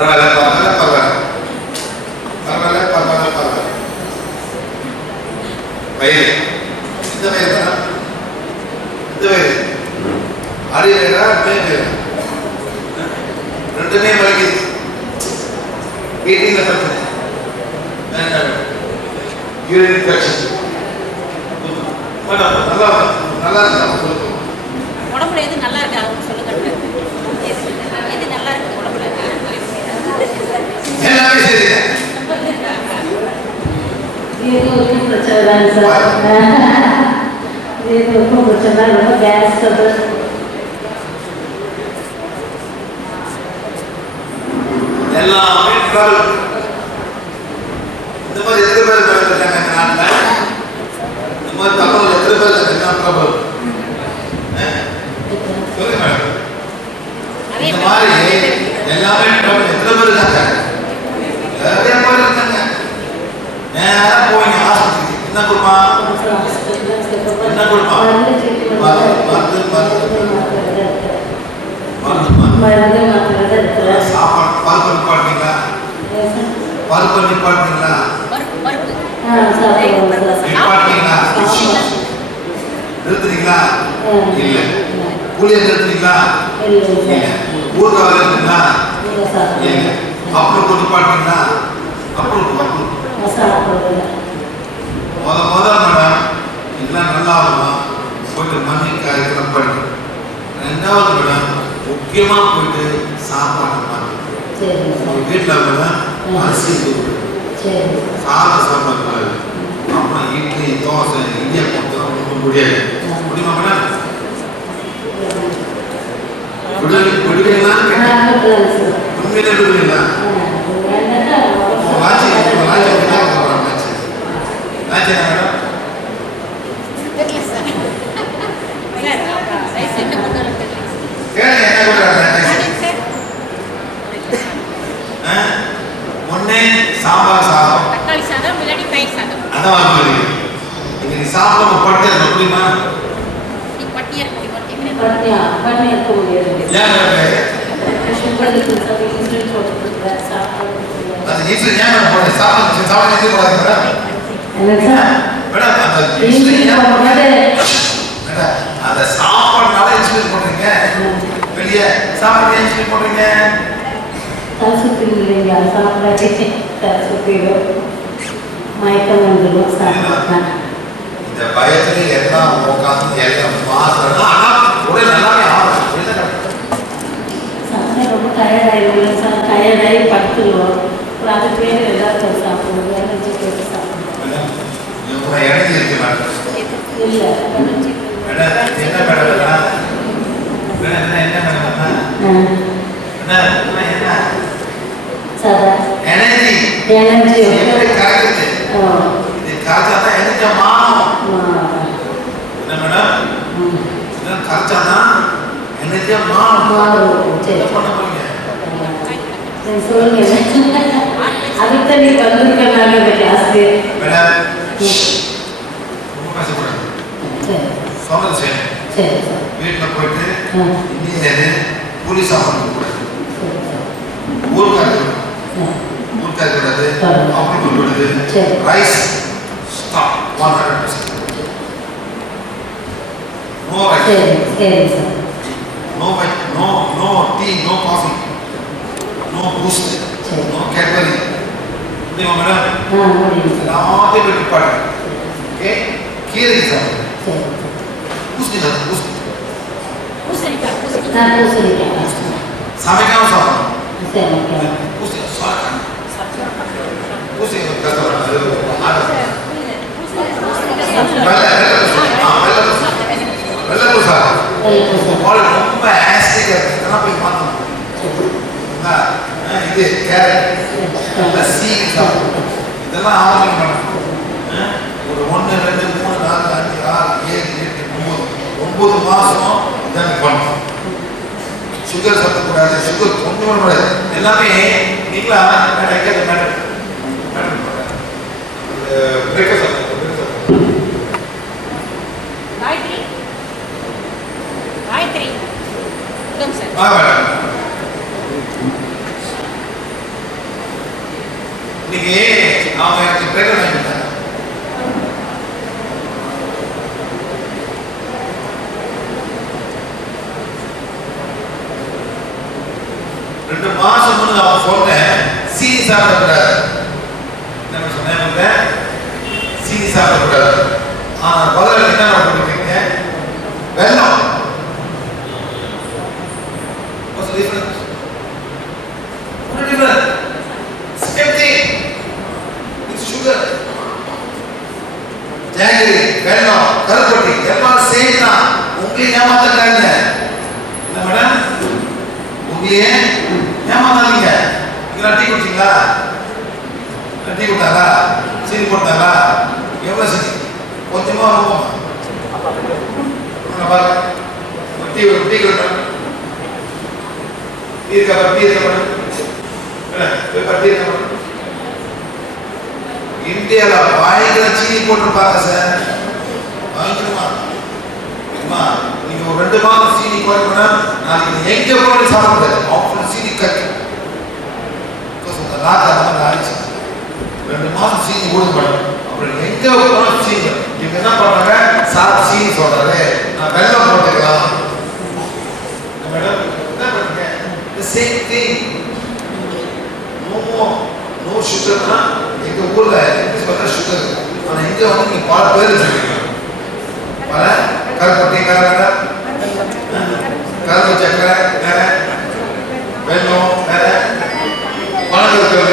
பரவாயில்ல பரவாயில்ல பரவாயில்ல. பரவாயில்ல பரவாயில்ல பரவாயில்ல. வயிறு. இந்த வயிறு தானே. இந்த வயிறு. அடி வயிறா ரெண்டுமே வலிக்குது வீட்டில் பிரச்சனை. Urine infection. நல்லா நல்லா உடம்புல எது நல்லா இருக்காது அவங்க சொல்லுங்க எது எது நல்லா இருக்கு உடம்புல எல்லாமே சரி இது ஒன்றும் சார் இது ஒன்றும் ரொம்ப கேஸ் அது எல்லாமே ட்ரபிள் இந்த மாதிரி எத்தனை பேர் இருக்காங்க இந்த நாட்டில் இந்த மாதிரி தமிழ் எத்தனை பேர் இருக்காங்க என்ன ட்ரபிள் சொல்லுங்க மேடம் அதே இந்த மாதிரி எல்லாமே ட்ரபிள் எத்தனை பேர் இருக்காங்க நிறைய பேர் இருக்காங்க நேரா போய் ஆஸ்பத்திரிக்கு என்ன கொடுப்பா என்ன கொடுப்பா மருந்து மருந்து மருந்து மருந்து மருந்து மருந்து மாத்திரை இருக்கிற சாப்பாடு பருப்பு நிப்பாட்டிங்களா பருப்பு நிப்பாட்டிங்களா நிறுத்துறீங்களா? இல்ல. நிறுத்துறீங்களா? இல்லை இல்லை அப்புறம் நிப்பாட்டிங்களா அப்புறம் அப்புறம் சாப்பிடுவோம் முத முத மேடம் இதெல்லாம் நல்லா ஆகுமா போயிட்டு மண்ணி காய்க்கலாம் படிக்கும் ரெண்டாவது மேடம் முக்கியமா போயிட்டு சாப்பாடு வீட்டில் மேடம் அரிசி தூக்கு சாதம் சாப்பிடக்கூடாது அப்புறம் இட்லி தோசை இடியாப்பம் ரொம்ப முடியாது. முடியுமா மேடம்? விடு விடுவீங்களான்னு கேட்டேன் சாப்பிடுவோம் சார் உண்மையிலே லாட்சி லாட்சி என்ன சொல்கிறாங்க லாட்சி லாட்சி என்ன மேடம் தெரியல சார் சார் ரைஸ் என்ன கொண்டு வர தெரியல கேளுங்க என்ன கொடுக்குறாங்க லாட்சி சார் ஒன்று சாம்பார் சாதம் தக்காளி சாதம் இல்லாட்டி தயிர் சாதம் அதான் வந்து இது நீ சாப்பிடாம படுத்து முடியுமா நீ பட்டியா இருக்க முடியும் பண்ணியா பண்ணி இருக்க முடியாது ஏன் மேடம் சுகருக்கு சார் இன்சுலின் போட்டுருக்குறேன் சாப்பிட அது இன்சுலின் ஏன் மேடம் போடுறது சாப்பிட சாப்பிட நிறுத்தி போடாது மேடம் என்ன சார் மேடம் அந்த சாப்பாடுனால இன்சுலின் போடுறீங்க வெளியே சாப்பாடு இன்சுலின் போடுறீங்க தலை மயக்கம் வந்துடும் சாப்பிட்றேன் இந்த பயத்துல எல்லாம் உட்காந்து எல்லாம் ஆனா உடல் ஆகும் சாப்பிட்டா ரொம்ப டயர்டாயிடும் சார். டயர்டாகி படுத்துடுவோம் அப்புறம் அது பேர் எல்லாத்தையும் சாப்பிடுவோம். எனர்ஜி போட்டு சாப்பிடுவோம். இவ்வளவு எனர்ஜி இருக்கு மேடம். இல்லை. என்ன மேடம் என்ன என்ன மேடம் இதெல்லாம்? என்ன என்ன? சார். எனர்ஜி. எனர்ஜி. எப்படி கரெக்டுது இது கரெக்டா தான் எனர்ஜி மாறும் என்ன மேடம்? இதெல்லாம் கரெக்டா தான் எனர்ஜியா மாறும் என்ன பண்ண போறீங்க? சொல்லுங்க. அதுக்கு நீ வந்திருக்கனால இந்த கிளாஸ்க்கு மேடம் ரொம்ப சரி. சொன்னது சரி வீட்டில் போயிட்டு ஆ. இன்னும் புளி சாப்பாடு கூடாது சரி. சார் ஊருக்காய் கூடாது சரி. ஊருக்காய் கூடாது சரி. அப்புறம் கூடாது சரி. Rice stop one hundred percent no rice no வை no no tea no coffee no Boost. No Cadbury முடியுமா மேடம் எல்லாத்தையும் போய் நிப்பாட்டு ஓகே கீரை சாப்பிடு பூஸ்டி சாப்பிடு பூஸ்டி பூசணிக்காய் பூசணிக்காய். சமைக்காம ஓகே பூஸ்டி இது கேரட் நல்லா இதெல்லாம் ஆரோக்கியம் பண்ணணும். ஒரு ஒன்று ரெண்டு மூணு நாலு அஞ்சு ஆறு ஏழு எட்டு ஒன்பது ஒம்பது மாசம் இதான் பண்ணணும் சுகர் சுகர் கொண்டு வரக்கூடாது எல்லாமே நீங்களா மேடம் கேட்க மேடம் இன்னைக்கு அவங்க எனக்கு ரெண்டு மாசம் முன்னாடி அவன் சொன்னேன் என்ன சொன்னேன் உங்க சீனி சாப்பிடக்கூடாது. ஆனா பதில் என்ன பண்ணிருக்கீங்க வெள்ளம் ஜாங்கிரி வெள்ளம் கருப்பட்டி எல்லாம் சேம் தான் உங்களையும் ஏமாத்தாங்க என்ன மேடம் உங்களையே ஏமாத்தாதீங்க? இதெல்லாம் டீ குடிச்சீங்களா? டீ கொடுத்தாங்களா சீனி போட்டாங்களா எவ்வளோ சீனி கொஞ்சமா ஒட்டி ஒட்டி டீ டீ கொடுத்தாங்க டீ இருக்கா இந்தியால சீனி போட்டிருப்பாங்க சார் வாங்கிக்கணுமா அம்மா நீங்க ஒரு ரெண்டு மாதம் சீனி குறைக்கணும்னா நாளைக்கு நீங்க எங்க போய் சாப்பிடுறது அவ்வளோ சீனி கட்டு உங்க நாக்கு அந்த ஆயிடுச்சு ரெண்டு மாதம் சீனி ஊடு அப்புறம் எங்க போனாலும் இவங்க என்ன பண்றாங்க சாட்சின்னு சொல்றாரு. நான் வெள்ளம் போட்டுக்கலாம். மேடம் என்ன நோ நோ சுகர்னா எங்க ஊர்ல எப்படி சொல்ற சுகர் ஆனா இங்க வந்து நீங்க பல பேர் பல? கருப்பட்டி சக்கரை வெள்ளம் பணம் இருக்கிறது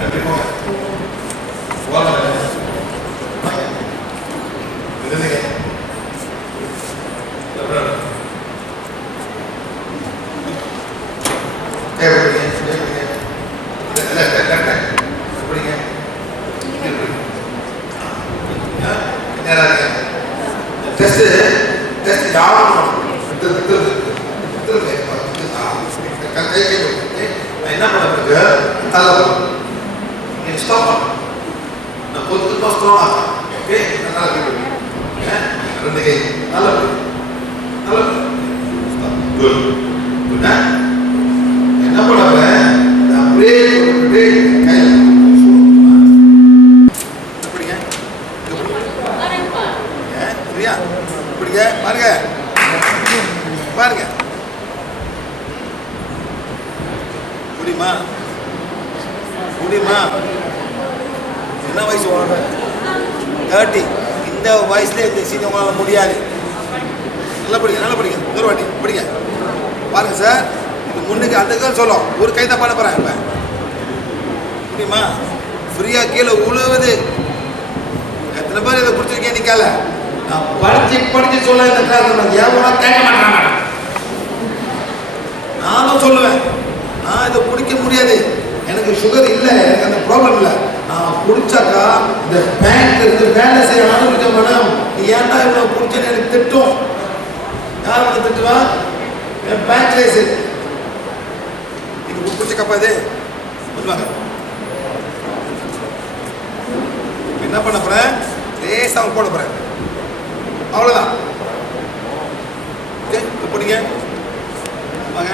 எப்படி போங்க போங்க இதுலயே எப்படிங்க எப்படிங்க லெஃப்ட் லெஃப்ட் எப்படிங்க நேராக டெஸ்ட் டெஸ்ட் யாரும் கை கை நான் என்ன பண்ண பிறகு தலை நீ ஸ்டாப் பண்ண நான் கொஞ்சம் கொஞ்சமாக ஸ்ட்ராங் ஓகே நல்லா இருக்கு ரெண்டு கை நல்லா இருக்கு நல்லா குட் குட் என்ன பண்ண அப்படியே போட்டுட்டு கையில் எப்படிங்க வரேன்ப்பா ஏன் சரியா இப்படிங்க பாருங்க. பாருங்க. முடியுமா? முடியுமா? என்ன வயசு உங்களோட? தேர்ட்டி இந்த வயசுல இந்த சீன் உங்களால் முடியாது. நல்லா படிங்க நல்லா படிங்க. இன்னொரு வாட்டி படிங்க. பாருங்க சார் இது முன்னுக்கு அந்த தான் சொல்லும். ஒரு கை தான் பண்ண போகிறேன் இப்போ. முடியுமா? ஃப்ரீயாக கீழே உழுவுது. எத்தனை பேர் இதை குடிச்சிருக்கேன் நிக்கல நான் படிச்சு படிச்சு சொல்ல இந்த கிளாஸ் நான் ஏவனா கேட்க மாட்டேன் நானும் சொல்லுவேன். நான் இதை குடிக்க முடியாது. எனக்கு சுகர் இல்லை எனக்கு அந்த ப்ராப்ளம் இல்லை. நான் குடிச்சாக்கா இந்த பேங்க் இருந்து வேலை செய்ய ஆரம்பிச்ச மேடம். நீ ஏன்டா இவ்வளோ குடிச்சேன்னு எனக்கு திட்டும். யார் வந்து திட்டுவா? என் பேங்க் லைஸ் இது குடிச்ச கப்பா இது? சொல்லுவாங்க என்ன பண்ண போறேன் லேசாக போட போறேன் அவ்வளோதான் ஓகே இப்போ பிடிங்க. வாங்க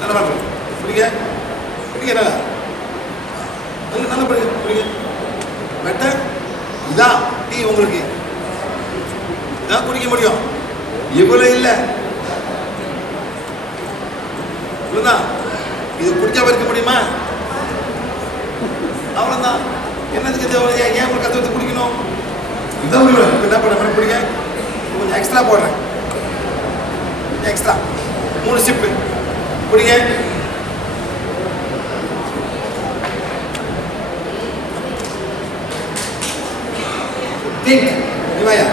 நல்லா பண்ணுங்க பிடிங்க பிடிங்க நல்லா. நல்லா நல்லா பிடிங்க பிடிங்க. பெட்டர் இதான் டீ உங்களுக்கு. இதான் குடிக்க முடியும். இவ்வளோ இல்லை. இவ்வளவுதான் இது குடிக்காம இருக்க முடியுமா? அவ்வளவுதான் என்னதுக்கு தேவை ஏன் ஏன் உங்களுக்கு கற்று குடிக்கணும்? இதுதான் என்ன பண்ண பிடிங்க. கொஞ்சம் எக்ஸ்ட்ரா போடுறேன். எக்ஸ்ட்ரா மூணு சிப்பு பிடிங்க திங்க் இவையா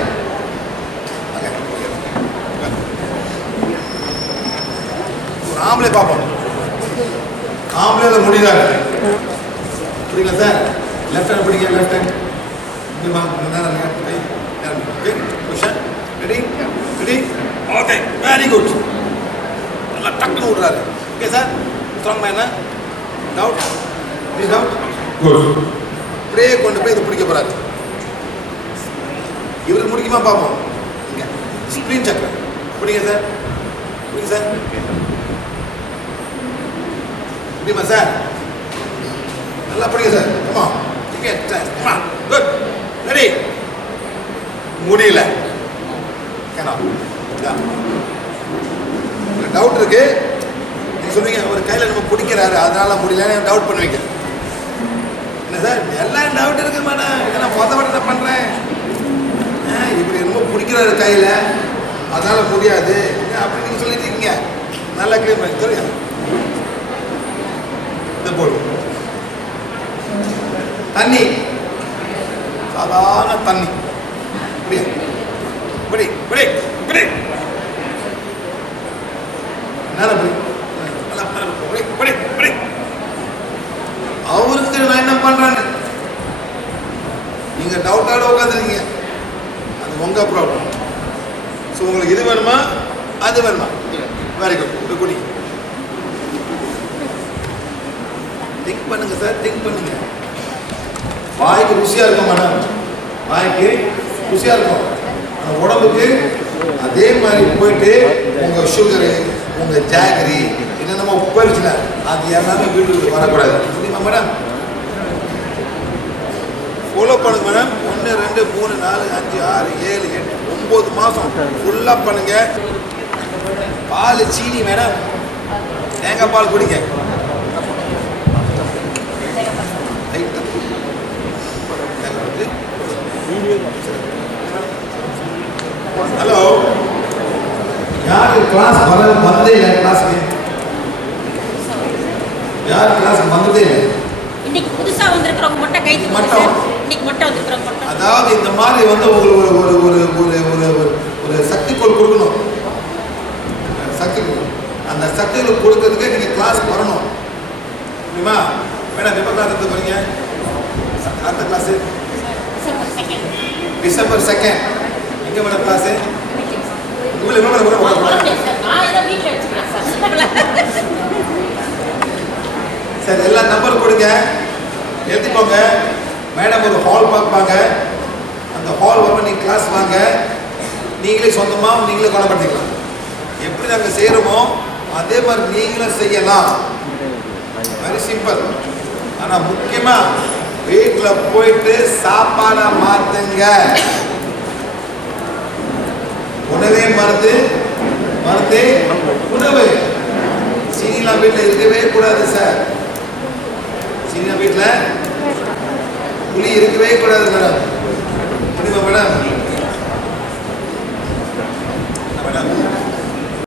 ஒரு ஆம்பளை பார்ப்போம் ஆம்பளை முடியுதாங்க புரியுங்களா சார்? லெஃப்ட் ஹேண்ட் பிடிங்க லெஃப்ட் ஹேண்ட் இந்த மாதிரி நேரம் கை நேரம் okay cushion ready ready okay very good நல்லா டக்குன்னு விட்றாரு ஓகே சார் ஸ்ட்ராங் மேனா டவுட் ப்ளீஸ் டவுட் அப்படியே கொண்டு போய் இதை பிடிக்க போகிறாரு இவருக்கு முடிக்குமா பார்ப்போம் இங்க. ஸ்ப்ரீன் சக்கரம் பிடிங்க சார் பிடிங்க சார் முடியுமா சார் நல்லா பிடிங்க சார் சார் கமா குட் ரெடி முடியல. கேனா டவுட் இருக்கு. நீங்க சொன்னீங்க அவர் கையில நம்ம பிடிக்கிறாரு. அதனால முடியலன்னு டவுட் பண்ணுவீங்க. என்ன சார் எல்லாம் டவுட் இருக்கு மேடம் இதெல்லாம் மொத மொத்த பண்றேன். இப்படி ரொம்ப பிடிக்கிறாரு கையில. அதனால முடியாது. அப்படி நீங்க சொல்லிட்டு இருக்கீங்க? நல்லா கிளியர் பண்ணி தெரியும் இந்த போடு. தண்ணி. சாதாரண தண்ணி இப்படியா இப்படி இப்படி இப்படி நேரம் இப்படி நல்லா மேல இப்படி இப்படி இப்படி அவருக்கு நான் என்ன பண்றேன்னு நீங்க டவுட்டோட உட்காந்துருக்கீங்க அது உங்க ப்ராப்ளம் ஸோ உங்களுக்கு இது வேணுமா? அது வேணுமா? வெரி குட் இப்போ குடி. திங்க் பண்ணுங்க சார் திங்க் பண்ணுங்க. வாய்க்கு ருசியாக இருக்கும் மேடம் வாய்க்கு ருசியாக இருக்கும். அந்த உடம்புக்கு அதே மாதிரி போயிட்டு உங்கள் சுகரு உங்கள் ஜாகரி என்னென்னமோ போயிடுச்சுல அது எல்லாமே வீட்டுக்கு வரக்கூடாது. புரியுமா மேடம் ஃபாலோ பண்ணுங்க மேடம் ஒன்று ரெண்டு மூணு நாலு அஞ்சு ஆறு ஏழு எட்டு ஒம்பது மாதம் ஃபுல்லாக பண்ணுங்க. பால் சீனி மேடம் தேங்காய் பால் குடிங்க. ஹலோ யாரு கிளாஸ் வர வந்ததே இல்லை கிளாஸ்க்கு யார் கிளாஸ் வந்ததே இல்லை? இன்னைக்கு புதுசா வந்திருக்கிறவங்க மட்டும் கை தூக்குங்க மட்டும். அதாவது இந்த மாதிரி வந்து உங்களுக்கு ஒரு ஒரு ஒரு ஒரு ஒரு ஒரு ஒரு சக்திக்கோள் கொடுக்கணும். சக்திக்கோள். அந்த சக்திகள் கொடுக்கறதுக்கே நீங்கள் கிளாஸ் வரணும். புரியுமா? மேடம் எப்போ கிளாஸ் எடுத்து போறீங்க அடுத்த கிளாஸு டிசம்பர் செகண்ட் எங்கே மேடம் கிளாஸு உங்களை எவ்வளோ மேடம் சொல்ல வர முடியாது சார் நான் ஏதோ வீட்டில் வச்சுக்கிறேன் சார். சரி எல்லா நம்பர் கொடுங்க. எழுதிக்கோங்க. மேடம் ஒரு ஹால் பார்ப்பாங்க. அந்த ஹால் வரும் நீங்கள் கிளாஸ் வாங்க. நீங்களே சொந்தமாக நீங்களே குணப்படுத்திக்கலாம் எப்படி நாங்கள் செய்கிறோமோ அதே மாதிரி நீங்களும் செய்யலாம். வெரி சிம்பிள் ஆனால் முக்கியமாக வீட்டில் போயிட்டு சாப்பாடை மாற்றுங்க உணவே மருந்து மருந்தே உணவு. சீனிலாம் வீட்டில் இருக்கவே கூடாது சார் சீனியா வீட்டில் புளி இருக்கவே கூடாது மேடம். புரியுமா மேடம்? மேடம்